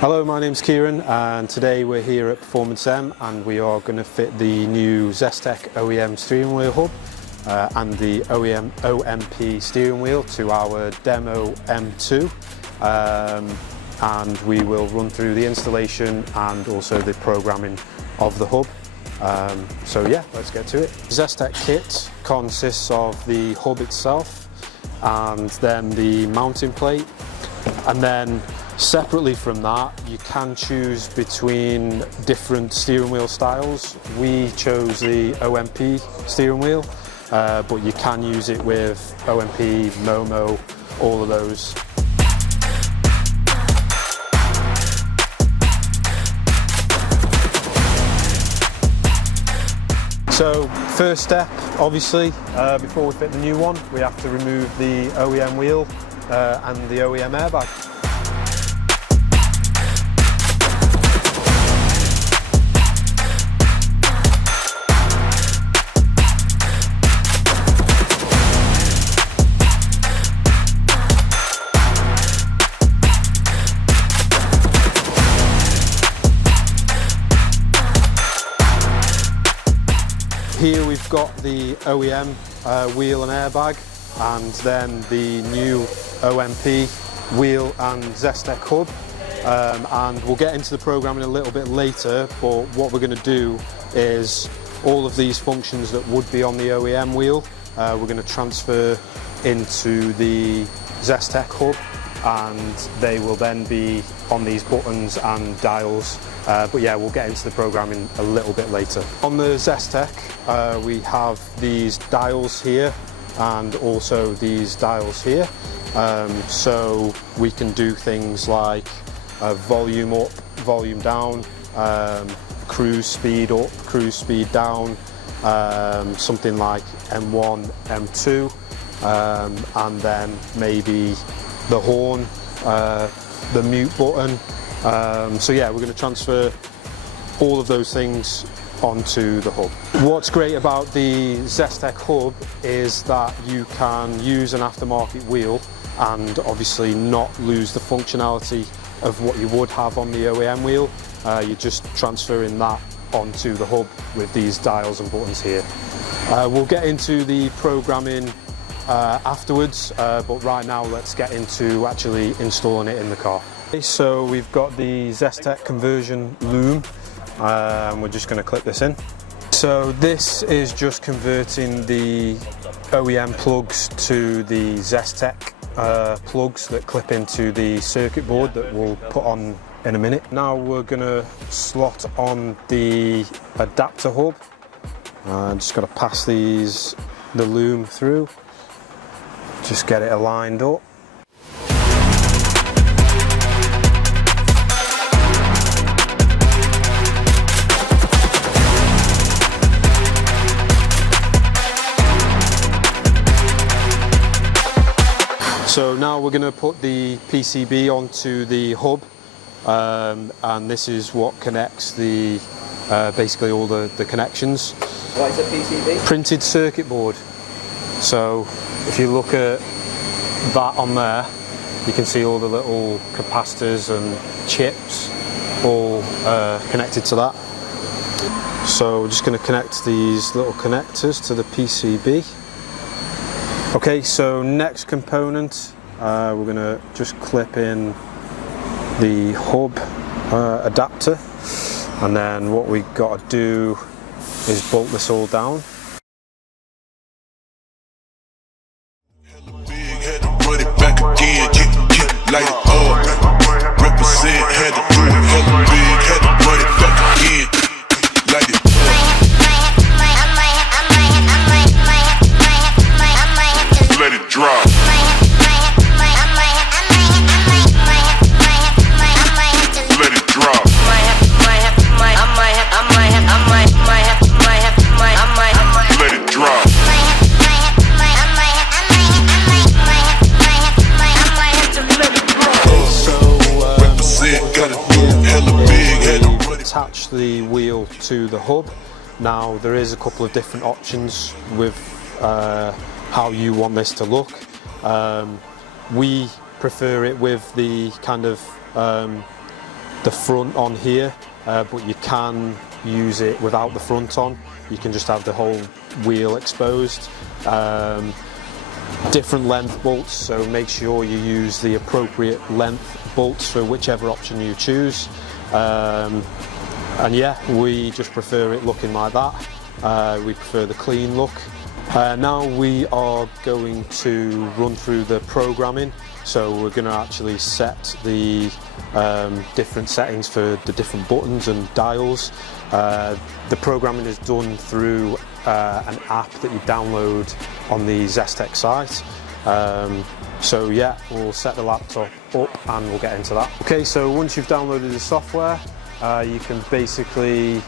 Hello, my name's Kieran and today we're here at Performance M and we are going to fit the new Zestek OEM steering wheel hub and the OEM OMP steering wheel to our demo M2 and we will run through the installation and also the programming of the hub. So yeah, let's get to it. Zestek kit consists of the hub itself and then the mounting plate, and then separately from that you can choose between different steering wheel styles. We chose the OMP steering wheel, but you can use it with OMP, Momo, all of those. So first step, obviously, before we fit the new one, we have to remove the OEM wheel and the OEM airbag. Here we've got the OEM wheel and airbag, and then the new OMP wheel and Zestek hub, and we'll get into the programming a little bit later, but what we're going to do is all of these functions that would be on the OEM wheel, we're going to transfer into the Zestek hub, and they will then be on these buttons and dials. But yeah, we'll get into the programming a little bit later. On the Zestek, we have these dials here and also these dials here. So we can do things like volume up, volume down, cruise speed up, cruise speed down, something like M1, M2, and then maybe the horn, the mute button. So yeah, we're going to transfer all of those things onto the hub. What's great about the Zestek hub is that you can use an aftermarket wheel and obviously not lose the functionality of what you would have on the OEM wheel. You're just transferring that onto the hub with these dials and buttons here. We'll get into the programming afterwards, but right now let's get into actually installing it in the car. So we've got the Zestek conversion loom, and we're just going to clip this in. So this is just converting the OEM plugs to the Zestek plugs that clip into the circuit board that we'll put on in a minute. Now we're going to slot on the adapter hub. Just got to pass the loom through, just get it aligned up. So now we're going to put the PCB onto the hub, and this is what connects the basically all the connections. What is a PCB? Printed circuit board. So if you look at that on there, you can see all the little capacitors and chips all connected to that. So we're just going to connect these little connectors to the PCB. Okay, so next component, we're going to just clip in the hub adapter, and then what we've got to do is bolt this all down. Attach the wheel to the hub. Now there is a couple of different options with how you want this to look. We prefer it with the kind of the front on here, but you can use it without the front on. You can just have the whole wheel exposed. Different length bolts, so make sure you use the appropriate length bolts for whichever option you choose. And yeah, we just prefer it looking like that. We prefer the clean look. Now we are going to run through the programming. So we're going to actually set the different settings for the different buttons and dials. The programming is done through an app that you download on the Zestek site. So yeah, we'll set the laptop up and we'll get into that. Okay, so once you've downloaded the software, you can basically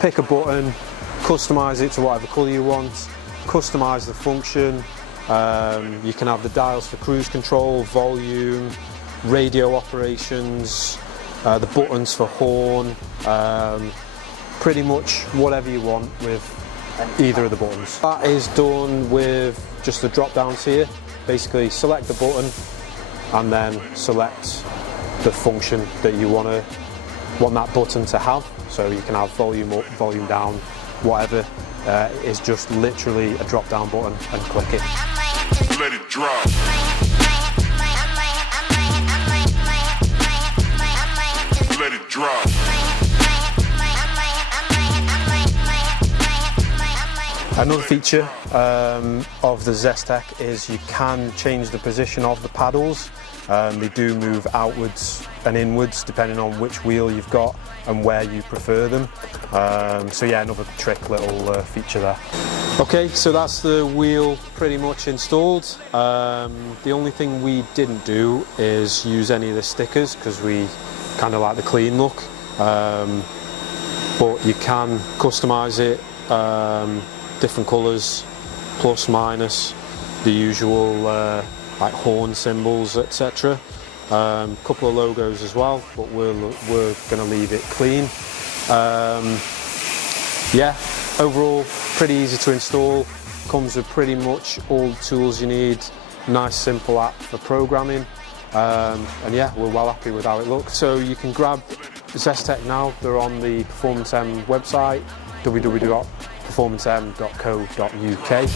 pick a button, customize it to whatever colour you want, customize the function. You can have the dials for cruise control, volume, radio operations, the buttons for horn, pretty much whatever you want with either of the buttons. That is done with just the drop downs here. Basically select the button and then select the function that you want that button to have. So you can have volume up, volume down, whatever. It is just literally a drop down button and click it. Let it drop. Let it drop. Another feature of the Zestek is you can change the position of the paddles. They do move outwards and inwards depending on which wheel you've got and where you prefer them. So yeah, another trick little feature there. Okay, so that's the wheel pretty much installed. The only thing we didn't do is use any of the stickers because we kind of like the clean look. But you can customize it, different colours, plus, minus, the usual like horn symbols, etc. Couple of logos as well, but we're going to leave it clean. Yeah, overall pretty easy to install, comes with pretty much all the tools you need, nice simple app for programming, and yeah, we're well happy with how it looks. So you can grab Zestek now, they're on the Performance M website, www.performancem.co.uk.